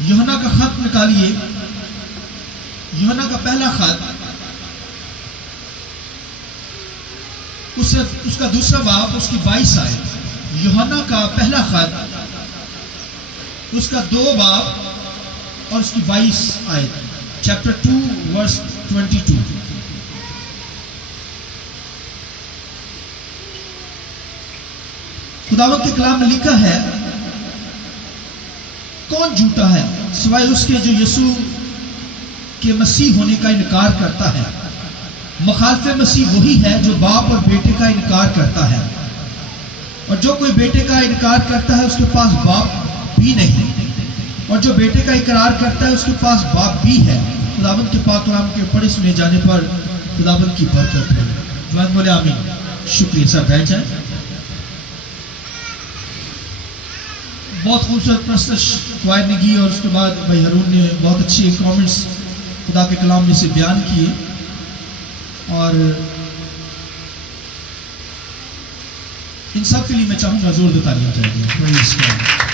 यूहन्ना का खत निकालिए, यूहन्ना का पहला खत, उसका दूसरा बाब, उसकी 22 आयत। यूहन्ना का पहला खत, उसका 2 बाब और उसकी 22 आयत। Chapter 2 verse 22। खुदावंद के कलाम में लिखा है, कौन झूठा है सिवाय उसके जो यीशु के मसीह होने का इनकार करता है। मुखालिफ मसीह वही है जो बाप और बेटे का इनकार करता है, और जो कोई बेटे का इनकार करता है उसके पास बाप भी नहीं, और जो बेटे का इकरार करता है उसके पास बाप भी है। खुदावंद के पाक कलाम के पढ़े सुने जाने पर खुदावंद की बरकत हो। खुदावंद बोले आमीन। शुक्रिया। सब बैठ जाए। बहुत खूबसूरत प्रस्तुत क्वायर ने की, और उसके बाद भाई रून ने बहुत अच्छे कमेंट्स खुदा के कलाम में से बयान किए, और इन सब के लिए मैं चाहूंगा जोर तालियां चाहिए।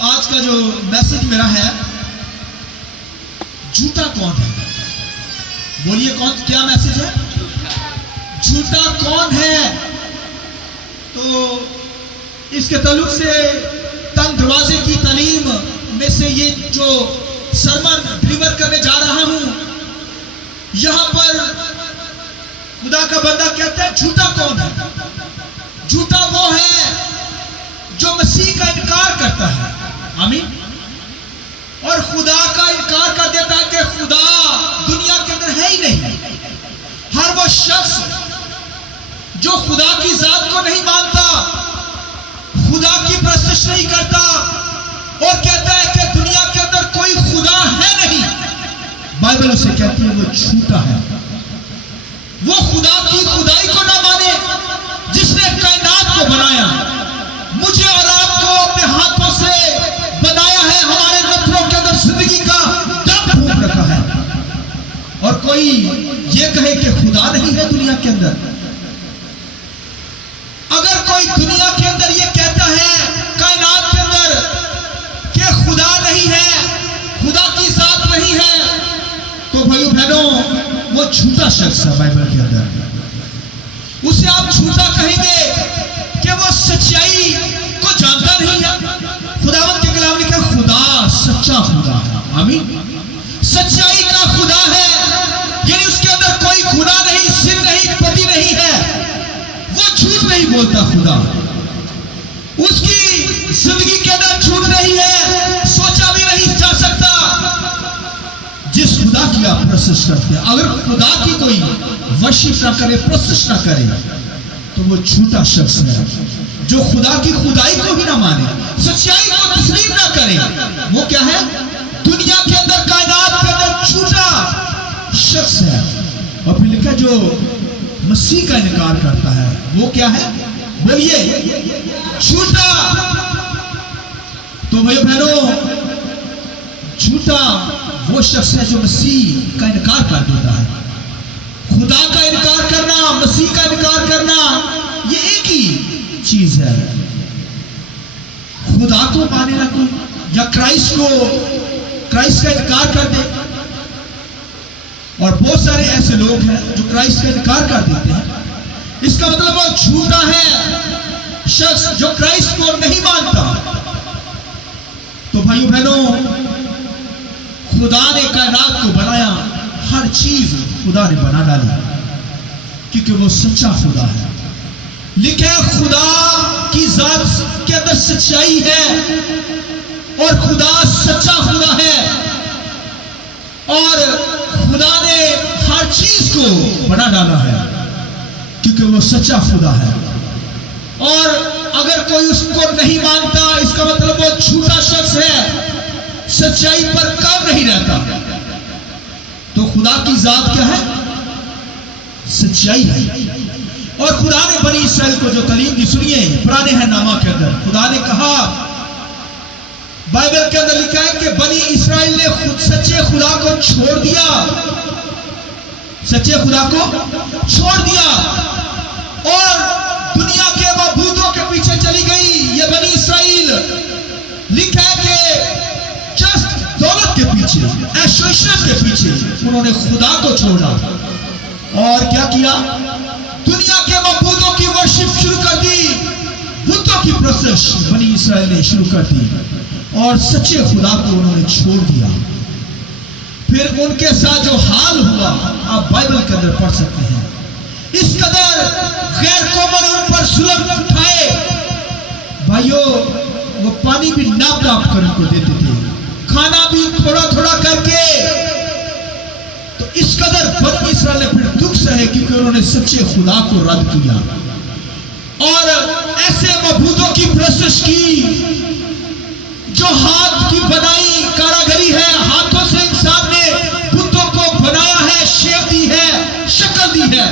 आज का जो मैसेज मेरा है, झूठा कौन है? बोलिए कौन, क्या मैसेज है? झूठा कौन है? तो इसके ताल्लुक से तंग दरवाजे की तालीम में से ये जो सरमन डिलीवर करने जा रहा हूं, यहां पर खुदा का बंदा कहता है झूठा कौन है? झूठा वो है जो मसीह का इनकार करता है। आमीन। और खुदा का इनकार कर देता है कि खुदा दुनिया के अंदर है ही नहीं। हर वो शख्स जो खुदा की जात को नहीं मानता, खुदा की परस्तिश नहीं करता और कहता है कि दुनिया के अंदर कोई खुदा है नहीं, बाइबल उसे कहती है वो झूठा है। वो खुदा की खुदाई को ना माने जिसने कायनात को बनाया, मुझे और आपको अपने हाथों से बनाया है, हमारे नथनों के अंदर जिंदगी का दम फूंक रखा है। और कोई ये कहे कि खुदा नहीं है दुनिया के अंदर, अगर कोई दुनिया के अंदर ये कहता है कायनात के अंदर कि खुदा नहीं है, खुदा की जात नहीं है, तो भाइयों बहनों वो झूठा शख्स है बाइबल के अंदर। उसे आप झूठा कहेंगे कि वो सच्चाई को जानता नहीं है। खुदावंत के कलाम लिखा खुदा सच्चा खुदा है। आमीन। सच्चाई का खुदा है, यानी उसके अंदर कोई खुदा नहीं, सिर नहीं, पति नहीं है। वो झूठ नहीं बोलता खुदा, उसकी जिंदगी के अंदर झूठ नहीं है, सोचा भी नहीं जा सकता। जिस खुदा की आप प्रशंसा करते हैं, अगर खुदा की कोई वर्शिप ना करे, प्रशंसा ना करे, तो वो झूठा शख्स है जो खुदा की खुदाई को भी ना माने, सच्चाई को तस्लीम ना करे। वो क्या है? दुनिया के अंदर, कायनात के अंदर झूठा शख्स है। और फिर लिखा जो मसीह का इनकार करता है वो क्या है? बोलिए, झूठा। तो भाइयों बहनों, झूठा वो शख्स है जो मसीह का इनकार कर देता है। खुदा का इनकार करना, मसीह का इनकार करना, ये एक ही चीज है। खुदा को माने ना कोई, या क्राइस्ट का इनकार कर दे। और बहुत सारे ऐसे लोग हैं जो क्राइस्ट का इनकार कर देते हैं। इसका मतलब वो झूठा है शख्स जो क्राइस्ट को नहीं मानता। तो भाइयों बहनों, खुदा ने कायनात को बनाया, हर चीज खुदा ने बना डाली, क्योंकि वो सच्चा खुदा है। लिखे खुदा की जात के अंदर सच्चाई है और खुदा सच्चा खुदा है। और खुदा ने हर चीज को बना डाला है क्योंकि वो सच्चा खुदा है। और अगर कोई उसको नहीं मानता, इसका मतलब वो झूठा शख्स है, सच्चाई पर काम नहीं रहता। तो खुदा की जात क्या है? सच्चाई है। और खुदा ने बनी इसराइल को जो तालीम दी, सुनिए पुराने है नामा के अंदर खुदा ने कहा, बाइबल के अंदर लिखा है कि बनी इसराइल ने खुद सच्चे खुदा को छोड़ दिया, सच्चे खुदा को छोड़ दिया और दुनिया के माबूदों के पीछे चली गई। ये बनी इसराइल लिखा है कि जस्ट दौलत के पीछे, ऐशोइशत के पीछे उन्होंने खुदा को छोड़ा और क्या किया? दुनिया के माबूदों की वर्शिप शुरू कर दी, बुतों की प्रोसेस बनी इसराइल ने शुरू कर दी और सच्चे खुदा को उन्होंने छोड़ दिया। फिर उनके साथ जो हाल हुआ आप बाइबल के अंदर पढ़ सकते हैं। इस कदर गैर कौमों ने उन पर जुल्म उठाए, भाइयों वो पानी भी नाप नाप कर उनको देते थे, खाना भी थोड़ा थोड़ा करके। तो इस कदर बनी इसराइल ने फिर दुख सहे क्योंकि उन्होंने सच्चे खुदा को रद्द किया और ऐसे मबूदों की प्रोसेस की जो हाथ की बनाई कारागरी है, हाथों से इंसान ने बुतों को बनाया है, शेप दी है, शक्ल दी है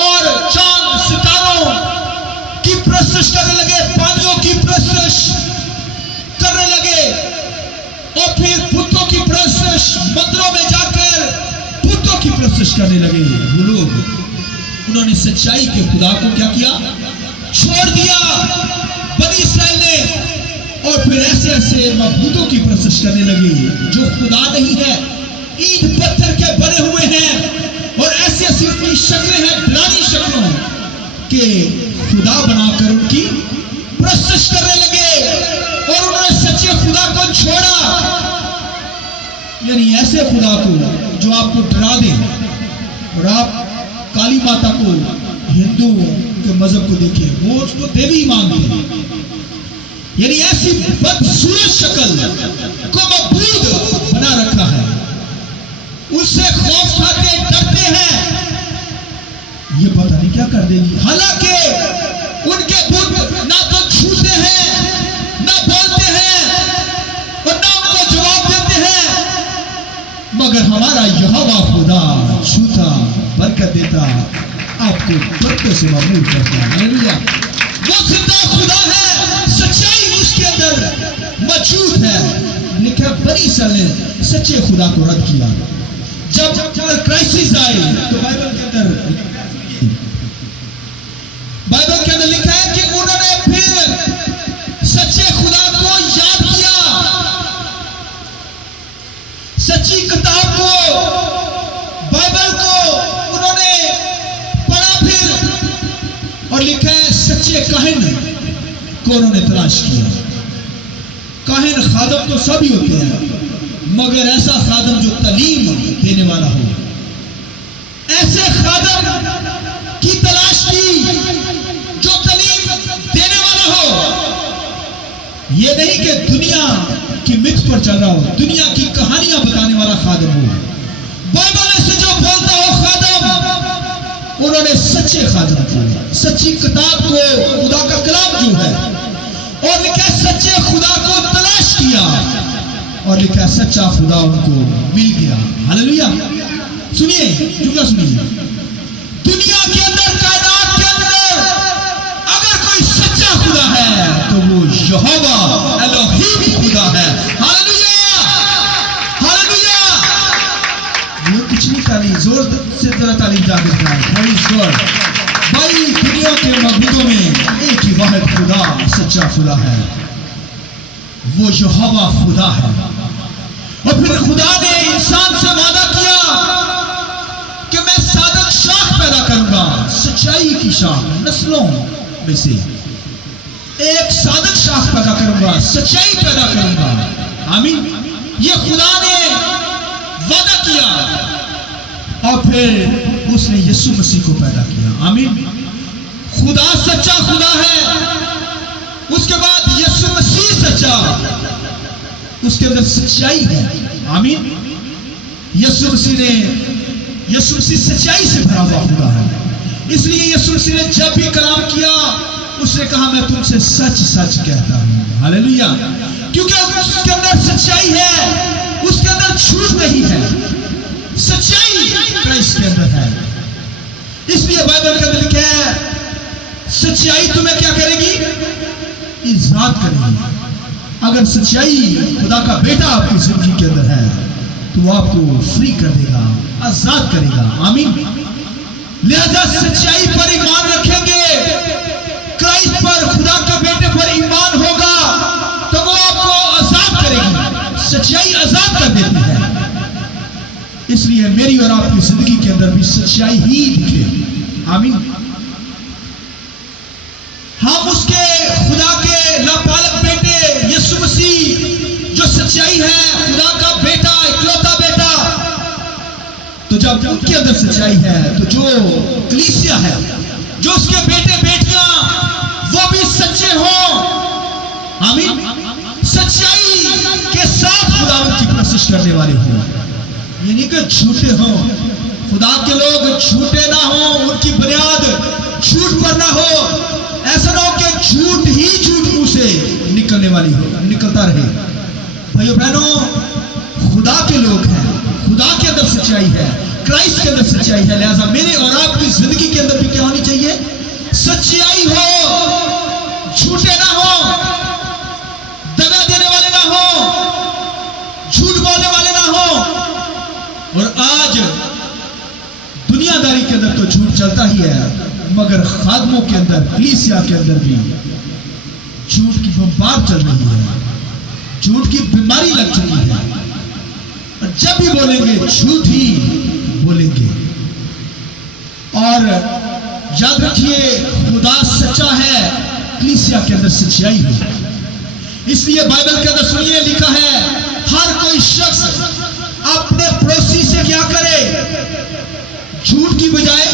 और चांद सितारों की प्रोसेस करने लगे, पानियों की प्रोसेस करने लगे और फिर बुतों की प्रोसेस, मंदिरों में जाकर बुतों की प्रोसेस करने लगे। वो लोग, उन्होंने सच्चाई के खुदा को क्या किया? छोड़ दिया बनी इसराइल ने। और फिर ऐसे ऐसे मबूदों की प्रोसेस करने लगे जो खुदा नहीं है, ईंट पत्थर के बने हुए हैं और ऐसी ऐसी उनकी शक्लें हैं, डरावनी शक्लों के खुदा बनाकर उनकी प्रोसेस करने लगे और उन्होंने सच्चे खुदा को छोड़ ऐसे खुदा को जो आपको डरा दे और आप काली माता को हिंदू के मजहब को देखें, वो उसको देवी मानते हैं, यानी ऐसी बदसूरत शक्ल को मबूद बना रखा है, उससे खौफ खाते डरते हैं, ये पता नहीं क्या कर देगी। हालांकि उनके बुत ना तो छूते हैं, ना बोलते हैं और ना उनको जवाब देते हैं, मगर हमारा यहोवा खुदा छूता, बरकत देता, आपको बरकत से मामूल करता है। हालेलुया। वो जिंदा खुदा है, सच्चाई उसके अंदर मौजूद है। लिखा बनी इसराइल ने सच्चे खुदा को रद्द किया। जब क्राइसिस आए तो बाइबल के अंदर लिखा है कि उन्होंने फिर सच्चे खुदा को याद किया, सच्ची किताब को, बाइबल को उन्होंने पढ़ा फिर, और लिखा है सच्चे काहिन को उन्होंने तलाश किया। काहिन खादम तो सभी होते हैं, मगर ऐसा खादम जो तालीम देने वाला हो, ऐसे खादम की तलाश की जो तालीम देने वाला हो। यह नहीं कि दुनिया की मिथ पर चल रहा हो, दुनिया की कहानियां बताने वाला खादम हो। बाइबल से जो बोलता हो खादम, उन्होंने सच्चे खादम को, सच्ची किताब को, खुदा का कलाम जो है, और लिखा सच्चे खुदा को तलाश किया, और लिखा सच्चा खुदा उनको मिल गया। हालेलुया। सुनिए जुमला सुनिए, दुनिया के अंदर, कायनात के अंदर अगर कोई सच्चा खुदा है तो वो यहोवा एलोहीम खुदा है। Hallelujah, hallelujah. ये कुछ नहीं ताली, जोर से जरा ताली जाकर भाई, दुनिया के मबूदों में एक ही वाहिद खुदा सच्चा खुदा है, वो यहोवा खुदा है। और फिर खुदा ने इंसान से वादा किया कि मैं सादक शाख पैदा करूंगा, सच्चाई की शाख, नस्लों में से एक सादक शाख पैदा करूंगा, सच्चाई पैदा करूंगा। आमीन। ये खुदा ने वादा किया, और फिर उसने यीशु मसीह को पैदा किया। आमीन। खुदा सच्चा खुदा है, उसके बाद यीशु मसीह सच्चा, उसके अंदर सच्चाई है। आमीन। यीशु मसीह सच्चाई से भरा हुआ खुदा है, इसलिए यीशु मसीह ने जब भी कलाम किया, उसने कहा मैं तुमसे सच सच कहता हूं। हालेलुया। क्योंकि उसके अंदर सच्चाई है, उसके अंदर झूठ नहीं है, सच्चाई क्राइस्ट के अंदर है। इसलिए बाइबल के अंदर लिखा है सच्चाई तुम्हें क्या करेगी? इज्जत करेगी। अगर सच्चाई खुदा का बेटा आपकी जिंदगी के अंदर है तो वो आपको फ्री कर देगा, आजाद करेगा। आमीन। लिहाजा सच्चाई पर ईमान रखेंगे, क्राइस्ट पर, खुदा के बेटे पर ईमान होगा तो वो आपको आजाद करेगी। सच्चाई आजाद कर देती है। इसलिए मेरी और आपकी जिंदगी के अंदर भी सच्चाई ही दिखे। आमीन। हम उसके खुदा के नापालक बेटे यीशु मसीह जो सच्चाई है, खुदा का बेटा, इकलौता बेटा, तो जब उनके अंदर सच्चाई है तो जो कलीसिया है, जो उसके बेटे बेटियां, वो भी सच्चे हो। आमीन। सच्चाई के साथ खुदा की कोशिश करने वाले हो, यानी कि झूठे हो। खुदा के लोग झूठे ना हो, उनकी बुनियाद झूठ पर ना हो। ऐसा ना हो कि झूठ ही झूठ मुंह से निकलने वाली हो, निकलता रहे। भाइयों बहनों, खुदा के लोग हैं, खुदा के अंदर सच्चाई है, क्राइस्ट के अंदर सच्चाई है। लिहाजा मेरे और आपकी जिंदगी के अंदर भी क्या होनी चाहिए? सच्चाई हो, झूठे ना हो, दगा देने वाले ना हो, झूठ बोलने वाले ना हो। और आज दुनियादारी के अंदर तो झूठ चलता ही है, मगर खादमों के अंदर, कलीसिया के अंदर भी झूठ की बम्बार चल रही है, झूठ की बीमारी लग चुकी है। और जब भी बोलेंगे झूठ ही बोलेंगे। और याद रखिए, खुदा सच्चा है, कलीसिया के अंदर सच्चाई है। इसलिए बाइबल के अंदर सुनिए, लिखा है हर कोई शख्स अपने पड़ोसी से क्या करे? झूठ की बजाय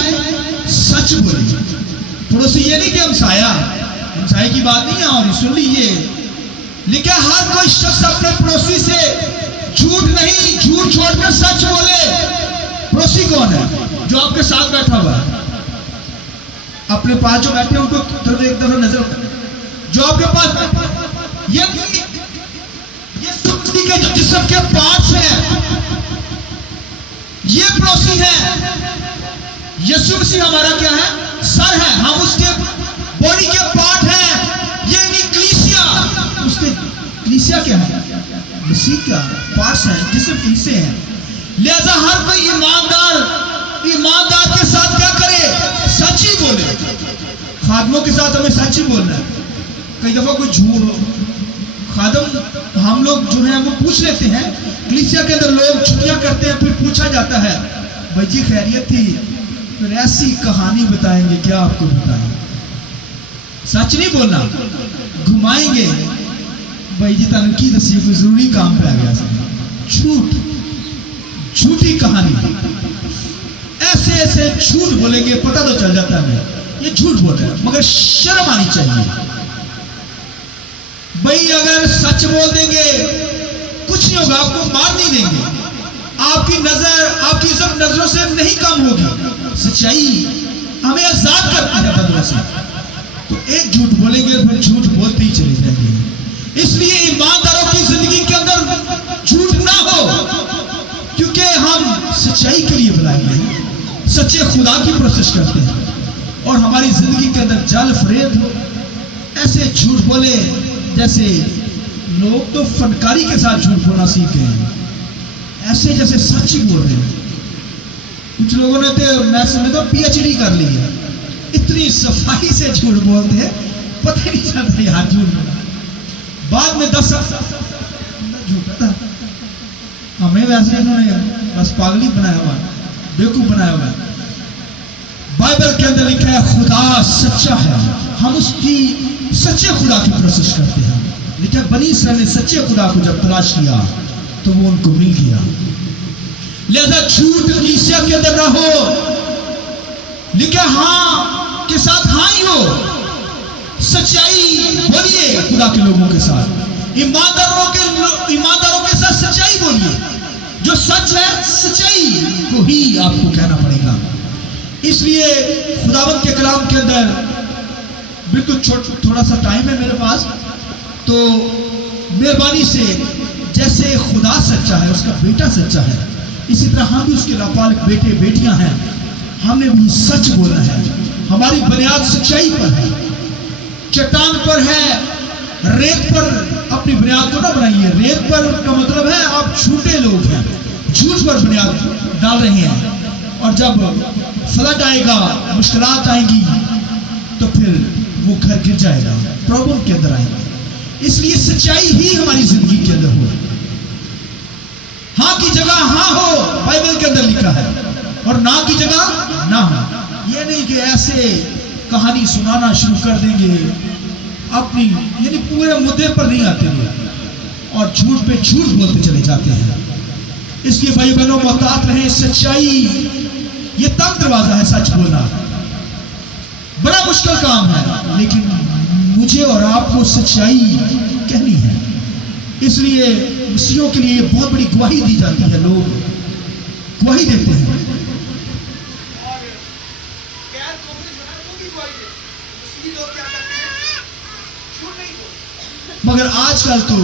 सच बोले। पड़ोसी ये नहीं कि हमसाया की बात नहीं है, और सुन लीजिए, लिखा हर कोई शख्स अपने पड़ोसी से झूठ नहीं, झूठ छोड़कर सच बोले। पड़ोसी कौन है? जो आपके साथ बैठा हुआ है, अपने पास जो बैठे उनको एक तरफ नजर, जो आपके पास बैठे, ये सुक्ति के जो जिस्म के पार्ट्स हैं, ये पड़ोसी है। यीशु मसीह हमारा क्या है? सर है, हम उसके बॉडी के पार्ट हैं। ये नहीं कलीसिया, उसके कलीसिया क्या है? मसीह का पार्ट्स हैं, जिसम कलीसिया है। लिहाजा हर कोई ईमानदार के साथ क्या करे? सच ही बोले। खादमों के साथ हमें सच ही बोलना है। कई दफा कोई झूठ हो, खादम हम लोग जो है वो पूछ लेते हैं, कलीसिया के अंदर लोग छुट्टियां करते हैं, फिर पूछा जाता है, भाई जी खैरियत थी? फिर ऐसी कहानी बताएंगे, क्या आपको बताएं? सच नहीं बोलना, घुमाएंगे, भाई जी तनकी दसी कोई जरूरी काम पे आ गया। झूठी कहानी, ऐसे झूठ बोलेंगे, पता तो चल जाता है ये झूठ बोल रहे हैं, मगर शर्म आनी चाहिए। भाई अगर सच बोल देंगे कुछ नहीं होगा, आपको मार नहीं देंगे, आपकी इज्जत नजरों से नहीं कम होगी। सच्चाई हमें आजाद करती है बदलों से। तो एक झूठ बोलेंगे, फिर झूठ बोलते ही चले जाएंगे। इसलिए ईमानदारों की जिंदगी के अंदर झूठ ना हो, क्योंकि हम सच्चाई के लिए बुलाए हैं, सच्चे खुदा की प्रोसेस करते हैं, और हमारी जिंदगी के अंदर जाल फरेब हो, ऐसे झूठ बोले जैसे लोग तो फनकारी के साथ झूठ बोलना सीख गए हैं, ऐसे जैसे सच ही बोल रहे हैं। कुछ लोगों ने तो मैं समझता PhD कर ली है, इतनी सफाई से झूठ बोलते हैं, पता ही नहीं चलता यार झूठ बोला। बाद में 10 झूठा था, हमें वैसे इन्होंने बस पागली बनाया हुआ, बेवकूफ बनाया हुआ। बाइबल के अंदर लिखा है खुदा सच्चा है, हम उसकी सच्चे खुदा की प्रोसेस करते हैं। लिखा बनी इसराइल ने सच्चे खुदा को जब तलाश किया तो वो उनको मिल गया। लिहाजा झूठ कलीसिया के अंदर ना हो। लिखा हाँ के साथ हाँ ही हो, सच्चाई बोलिए खुदा के लोगों के साथ, ईमानदारों के साथ सच्चाई बोलिए। जो सच है सच्चाई को ही आपको कहना पड़ेगा। इसलिए खुदावंत के कलाम के अंदर बिल्कुल थोड़ा सा टाइम है मेरे पास, तो मेहरबानी से जैसे खुदा सच्चा है, उसका बेटा सच्चा है, इसी तरह हम भी उसके लापालक बेटे बेटियां हैं, हमने भी सच बोलना है। हमारी बुनियाद सच्चाई पर है, चट्टान पर है, रेत पर अपनी बुनियाद को ना बनाइए। रेत पर का मतलब है आप झूठे लोग हैं, झूठ पर बुनियाद डाल रहे हैं, और जब फ्लड आएगा, मुश्किलात आएंगी, तो फिर वो घर गिर जाएगा, प्रॉब्लम के अंदर आएंगे। इसलिए सच्चाई ही हमारी जिंदगी के अंदर हो। हाँ की जगह हाँ हो, बाइबल के अंदर लिखा है, और ना की जगह ना हो। ये नहीं कि ऐसे कहानी सुनाना शुरू कर देंगे अपनी, यानी पूरे मुद्दे पर नहीं आते हैं और झूठ पे झूठ बोलते चले जाते हैं। इसलिए भाई बहनों मोहतात रहे। सच्चाई ये तंग दरवाजा है, सच बोलना बड़ा मुश्किल काम है, लेकिन मुझे और आपको सच्चाई कहनी है। इसलिए मसीहों के लिए बहुत बड़ी गवाही दी जाती है, लोग गवाही देते हैं। मगर आजकल तो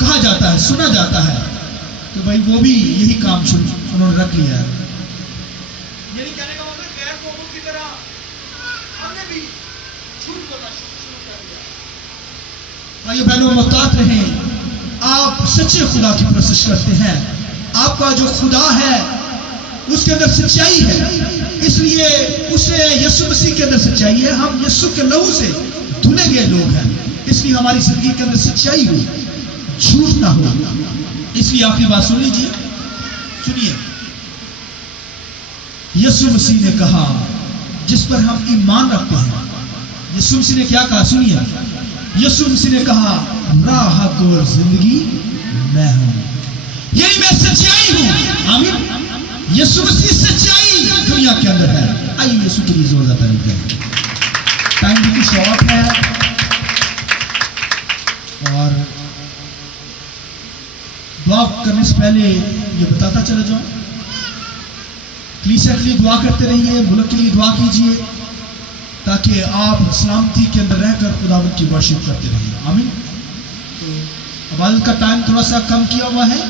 कहा जाता है, सुना जाता है कि भाई वो भी यही काम उन्होंने रख लिया है। यही कहने का मतलब गैर कौमों की तरह हमने भी झूठ बोलना शुरू कर दिया। भाइयों बहनों मोहतात रहें, आप सच्चे खुदा की प्रोसेस करते हैं, आपका जो खुदा है उसके अंदर सच्चाई है, इसलिए उसे यीशु मसीह के अंदर सच्चाई है। हम यीशु के लहू से धुले गए लोग हैं, इसलिए हमारी जिंदगी के अंदर सच्चाई हो, झूठ ना हो। इसलिए आखिरी बात सुन लीजिए, सुनिए। यीशु मसीह ने कहा जिस पर हम ईमान रखते हैं, यीशु मसीह ने क्या कहा? सुनिए, यीशु मसीह ने कहा राह और जिंदगी मैं हूं। यही मैं सच्चाई हूं। आमीन। यीशु मसीह सच्चाई दुनिया के अंदर है। आइए यीशु के लिए जोरदार तारीफ करें। टाइम बिल्कुल शॉर्ट है और दुआ करने से पहले ये बताता चला जाऊं, कलीसिया के लिए दुआ करते रहिए, मुल्क के लिए दुआ कीजिए, ताकि आप सलामती के अंदर रहकर खुदावंद की वर्शिप करते रहिए। आमीन। तो इबादत का टाइम थोड़ा सा कम किया हुआ है।